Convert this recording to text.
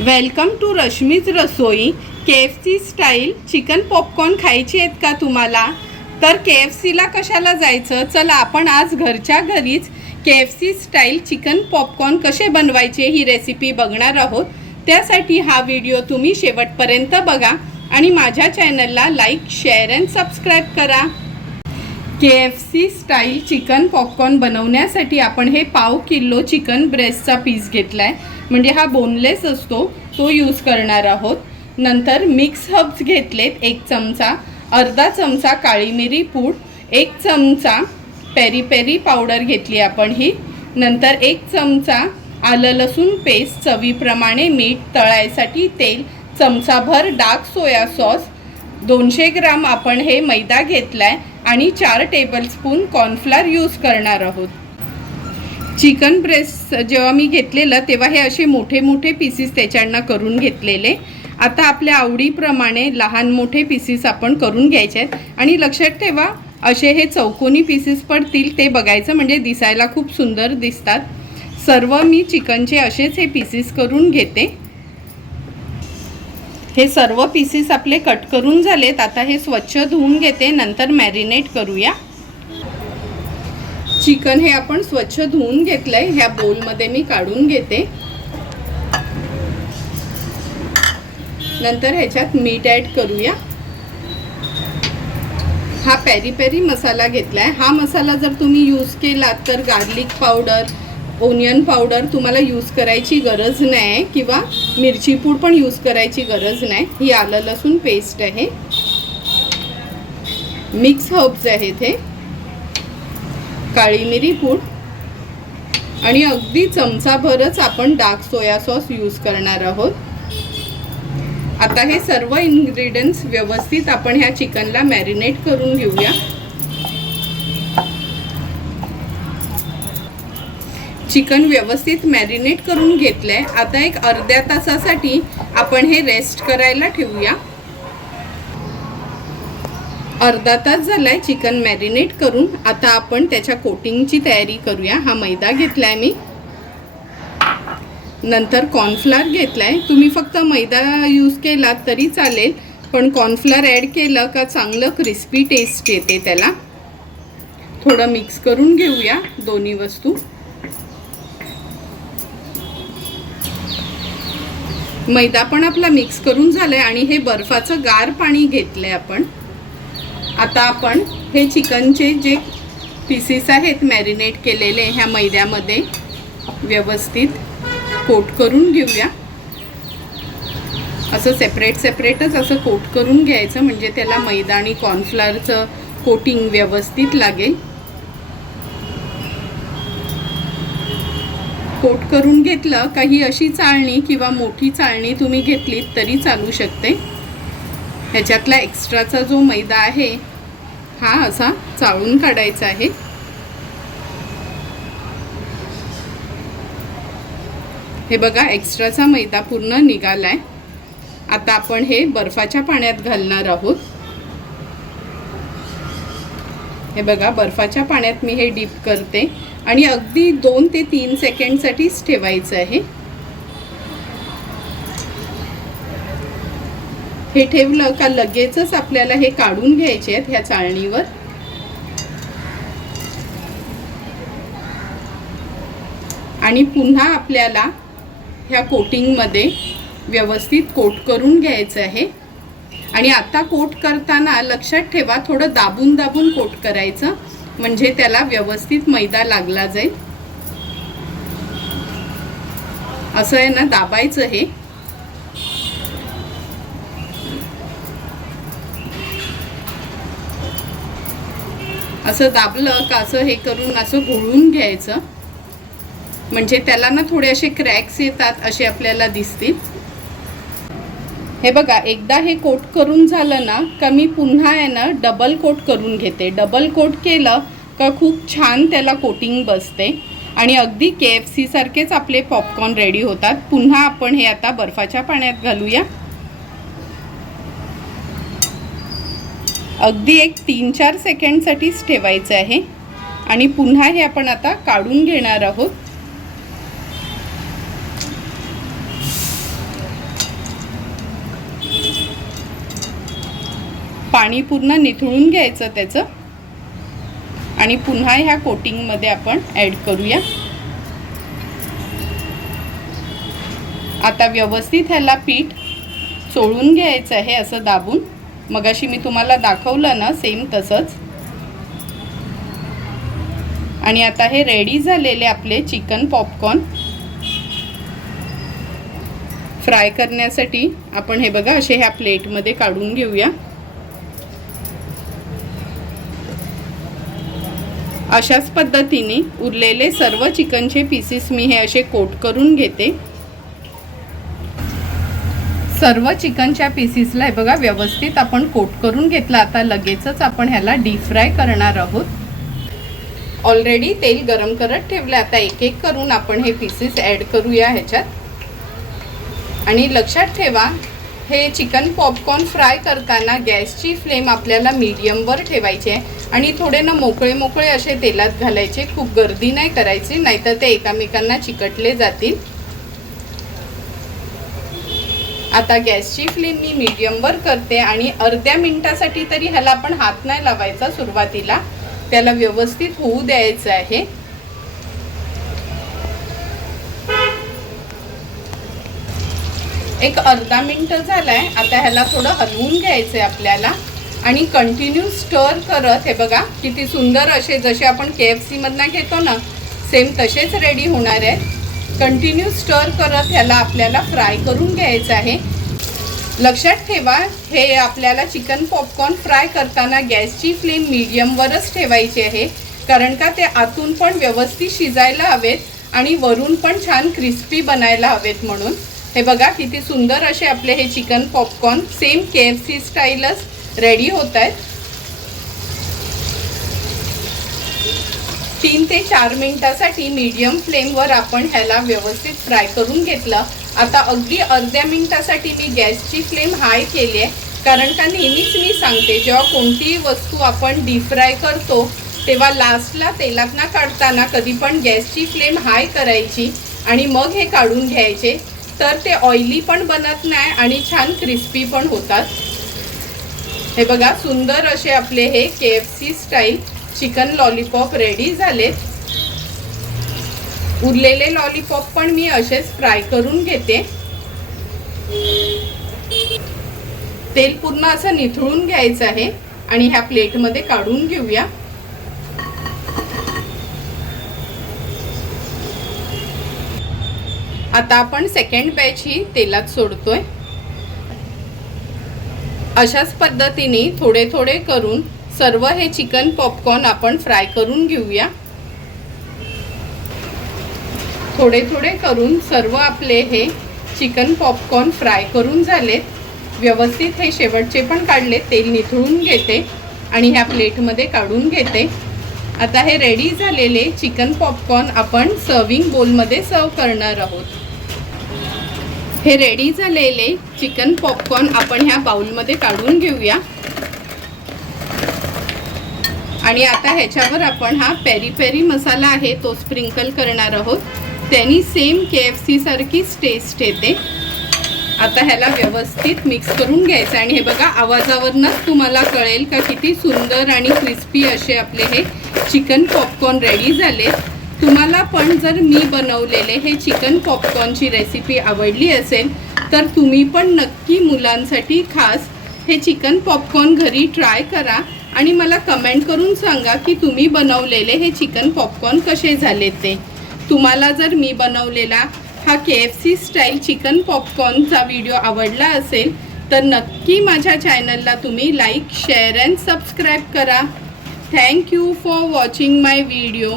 Welcome to Rashmi's Rasoi K F C style chicken popcorn खायचे आहेत का तुम्हाला? तर के एफ सीला कशाला जायचं? चला आपण आज घरच्या घरीच K F C style chicken popcorn कसे बनवायचे ही रेसिपी बघणार आहोत. त्यासाठी हा व्हिडिओ तुम्ही शेवटपर्यंत बघा आणि माझ्या चॅनलला लाईक शेअर अँड सबस्क्राईब करा. K F C style chicken popcorn बनवण्यासाठी आपण हे पाव किलो चिकन ब्रेस्टचा पीस घेतला आहे म्हणजे हा बोनलेस असतो तो यूज करणार आहोत. नंतर मिक्स हब्स घेतलेत एक चमचा. अर्धा चमचा काळी मिरी पूड एक चमचा पेरी पेरी पावडर घेतली आपण ही. नंतर एक चमचा आलं लसूण पेस्ट चवीप्रमाणे मीठ तळायसाठी तेल चमचाभर डार्क सोया सॉस दोनशे ग्राम आपण हे मैदा घेतला आहे आणि चार टेबलस्पून कॉर्नफ्लॉर यूज करणार आहोत. चिकन ब्रेस्ट जेव्हा मी घेतलेलं तेव्हा हे असे मोठे मोठे पीसीस त्याच्यानं करून घेतलेले. आता आपल्या आवडीप्रमाणे लहान मोठे पीसीस आपण करून घ्यायचे आहेत. आणि लक्षात ठेवा असे हे चौकोनी पीसीस पडतील ते बघायचं म्हणजे दिसायला खूप सुंदर दिसतात. सर्व मी चिकनचे असेच हे पीसीस करून घेते. हे सर्व पीसीस आपले कट करून झालेत. आता हे स्वच्छ धुवून घेते. नंतर मॅरिनेट करूया. चिकन हे आपण स्वच्छ धुवून घेतलंय. ह्या बोलमध्ये मी काढून घेते. नंतर ह्याच्यात मीठ ॲड करूया. हा पेरी पेरी मसाला घेतलाय. हा मसाला जर तुम्ही यूज केलात तर गार्लिक पावडर ओनियन पावडर तुम्हाला यूज करायची गरज नाही किंवा मिरची पूड पण यूज करायची गरज नाही. ही आलं लसूण पेस्ट आहे. मिक्स हर्ब्स आहेत हे. काळी मिरी पूड आणि अगदी चमचाभरच आपण डार्क सोया सॉस यूज करणार आहोत. आता हे सर्व इन्ग्रेडियंट्स व्यवस्थित आपण ह्या चिकनला मॅरिनेट करून घेऊया. चिकन व्यवस्थित मॅरिनेट करून घेतलंय. आता एक अर्ध्या तासासाठी आपण हे रेस्ट करायला ठेवूया. अर्धा तास झाला आहे चिकन मॅरिनेट करून. आता आपण त्याच्या कोटिंगची तयारी करूया. हा मैदा घेतला आहे मी. नंतर कॉर्फ्लार घेतला आहे तुम्ही फक्त मैदा यूज केला तरी चालेल पण कॉर्नफ्लार ॲड केलं का चांगलं क्रिस्पी टेस्ट येते त्याला. थोडं मिक्स करून घेऊया दोन्ही वस्तू. मैदा पण आपला मिक्स करून झालाय आणि हे बर्फाचं गार पाणी घेतलं आहे आपण. आता आपण हे चिकनचे जे पीसेस आहेत मॅरिनेट केलेले ह्या मैद्यामध्ये व्यवस्थित कोट करून घेऊया. असं सेपरेट सेपरेटच असं कोट करून घ्यायचं म्हणजे त्याला मैदा आणि कॉर्नफ्लॉवरचं कोटिंग व्यवस्थित लागेल. कोट करून घेतलं का ही अशी चाळणी किंवा मोठी चाळणी तुम्ही घेतलीत तरी चालू शकते. ह्याच्यातला एक्स्ट्राचा जो मैदा आहे हा असा चाळून काढायचा आहे. हे बघा एक्स्ट्राचा मैदा पूर्ण निघाला आहे आता आपण हे बर्फाच्या पाण्यात घालणार आहोत. हे बघा बर्फाच्या पाण्यात मी हे डीप करते. आणि अगदी दोन ते तीन सेकंडसाठीच ठेवायचं आहे. हे ठेवलं का लगेचच आपल्याला हे काढून घ्यायचे आहेत ह्या चाळणीवर? आणि पुन्हा आपल्याला ह्या कोटिंगमध्ये व्यवस्थित कोट करून घ्यायचं आहे. आणि आता कोट करताना लक्षात ठेवा थोडं दाबून दाबून कोट करायचं म्हणजे त्याला व्यवस्थित मैदा लागला जाईल. असं आहे ना दाबायचं हे असं दाबलं का असं हे करून असं घोळून घ्यायचं. म्हणजे त्याला ना थोडे असे क्रॅक्स येतात असे आपल्याला दिसतील. हे बघा एकदा हे कोट करून झालं ना का मी पुन्हा आहे ना डबल कोट करून घेते. डबल कोट केलं का खूप छान त्याला कोटिंग बसते. आणि अगदी के एफ सी सारखेच आपले पॉपकॉर्न रेडी होतात. पुन्हा आपण हे आता बर्फाच्या पाण्यात घालूया. अगदी एक तीन चार सेकंडसाठीच ठेवायचं आहे. आणि पुन्हा हे आपण आता काढून घेणार आहोत. पाणी पूर्ण निथळून घ्यायचं त्याचं. आणि पुन्हा ह्या कोटिंगमध्ये आपण ॲड करूया. आता व्यवस्थित ह्याला पीठ चोळून घ्यायचं आहे असं दाबून. मगाशी मी तुम्हाला दाखवलं ना सेम तसंच. आणि आता हे रेडी झालेले आपले चिकन पॉपकॉर्न फ्राय करण्यासाठी आपण हे बघा असे ह्या प्लेटमध्ये काढून घेऊया. अशाच पद्धतीने उरलेले सर्व चिकनचे पीसेस मी हे असे कोट करून घेते. सर्व चिकनच्या पीसेसला हे बघा व्यवस्थित आपण कोट करून घेतला. आता लगेचच आपण ह्याला डीप फ्राय करणार आहोत. ऑलरेडी तेल गरम करत ठेवलं. आता एक एक करून आपण हे पीसेस ॲड करूया ह्याच्यात. आणि लक्षात ठेवा हे चिकन पॉपकॉर्न फ्राय करताना गॅसची फ्लेम आपल्याला मीडियमवर ठेवायची आहे. आणि थोडे ना मोकळे मोकळे असे तेलात घालायचे. खूप गर्दी नाही करायची. नाहीतर ते एकामेकांना चिकटले जातील. आता गॅसची फ्लेम मी मीडियमवर करते आणि अर्ध्या मिनिटासाठी तरी ह्याला आपण हात नाही लावायचा सुरुवातीला. त्याला व्यवस्थित होऊ द्यायचं आहे. एक अर्धा मिनिट झालाय. आता ह्याला थोडं हलवून घ्यायचंय आपल्याला. आणि कंटिन्यू स्टर करत हे बघा किती सुंदर असे जसे आपण के एफ सीमधनं घेतो ना सेम तसेच रेडी होणार आहेत. कंटिन्यू स्टर करत ह्याला आपल्याला फ्राय करून घ्यायचं आहे. लक्षात ठेवा हे आपल्याला चिकन पॉपकॉर्न फ्राय करताना गॅसची फ्लेम मीडियमवरच ठेवायची आहे. कारण का ते आतून पण व्यवस्थित शिजायला हवेत आणि वरून पण छान क्रिस्पी बनायला हवेत म्हणून. हे बघा किती सुंदर असे आपले हे chicken popcorn same K F C स्टाईलच ready होत आहेत. तीन ते चार मिनिटासाठी मीडियम फ्लेमवर आपण ह्याला व्यवस्थित फ्राय करून घेतलं. आता अगदी अर्ध्या मिनिटासाठी मी गॅसची फ्लेम हाय केली आहे कारण का नेहमीच मी सांगते जेव्हा कोणतीही वस्तू आपण डीप फ्राय करतो तेव्हा लास्टला तेलात ना काढताना कधी पण गॅसची फ्लेम हाय करायची आणि मग हे काढून घ्यायचे. तर ते ऑइली पण बनत नाही आणि छान क्रिस्पी पण होतात. हे बघा सुंदर असे आपले हे K F C style chicken lollipop ready झालेत. उरलेले लॉलीपॉप पण मी असेच फ्राय करून घेते. तेल पूर्ण असं निथळून घ्यायचं आहे आणि ह्या प्लेटमध्ये काढून घेऊया. आता आपण सेकंड बॅच ही तेलात सोडतोय. अशाच पद्धतीने थोडे थोडे करून सर्व हे चिकन पॉपकॉर्न आपण फ्राय करून घेऊया. थोडे थोडे करून सर्व आपले हे चिकन पॉपकॉर्न फ्राय करून झालेत. व्यवस्थित हे शेवटचे पण काढले तेल निथळून घेते आणि ह्या प्लेटमध्ये काढून घेते. आता हे रेडी झालेले चिकन पॉपकॉर्न आपण सर्विंग बोलमध्ये सर्व करणार आहोत. हे रेडी झालेले चिकन पॉपकॉर्न आपण ह्या बाउलमध्ये काढून घेऊया. आणि आता ह्याच्यावर आपण हा पेरी पेरी मसाला आहे तो स्प्रिंकल करणार आहोत. त्यांनी सेम के एफ सी सारखीच टेस्ट येते. आता ह्याला व्यवस्थित मिक्स करून घ्यायचं आणि हे बघा आवाजावरनंच तुम्हाला कळेल का किती सुंदर आणि क्रिस्पी असे आपले हे चिकन पॉपकॉर्न रेडी झाले तुम्हाला पण जर मी बनवलेले हे चिकन पॉपकॉर्नची रेसिपी आवडली असेल तर तुम्ही पण नक्की मुलांसाठी खास हे चिकन पॉपकॉर्न घरी ट्राय करा. आणि मला कमेंट करून सांगा की तुम्ही बनवलेले हे चिकन पॉपकॉर्न कसे झाले ते. तुम्हाला जर मी बनवलेला हा K F C style chicken पॉपकॉर्नचा video आवडला असेल तर नक्की माझ्या चॅनलला तुम्ही लाईक शेअर अँड सबस्क्राईब करा. Thank you for watching my video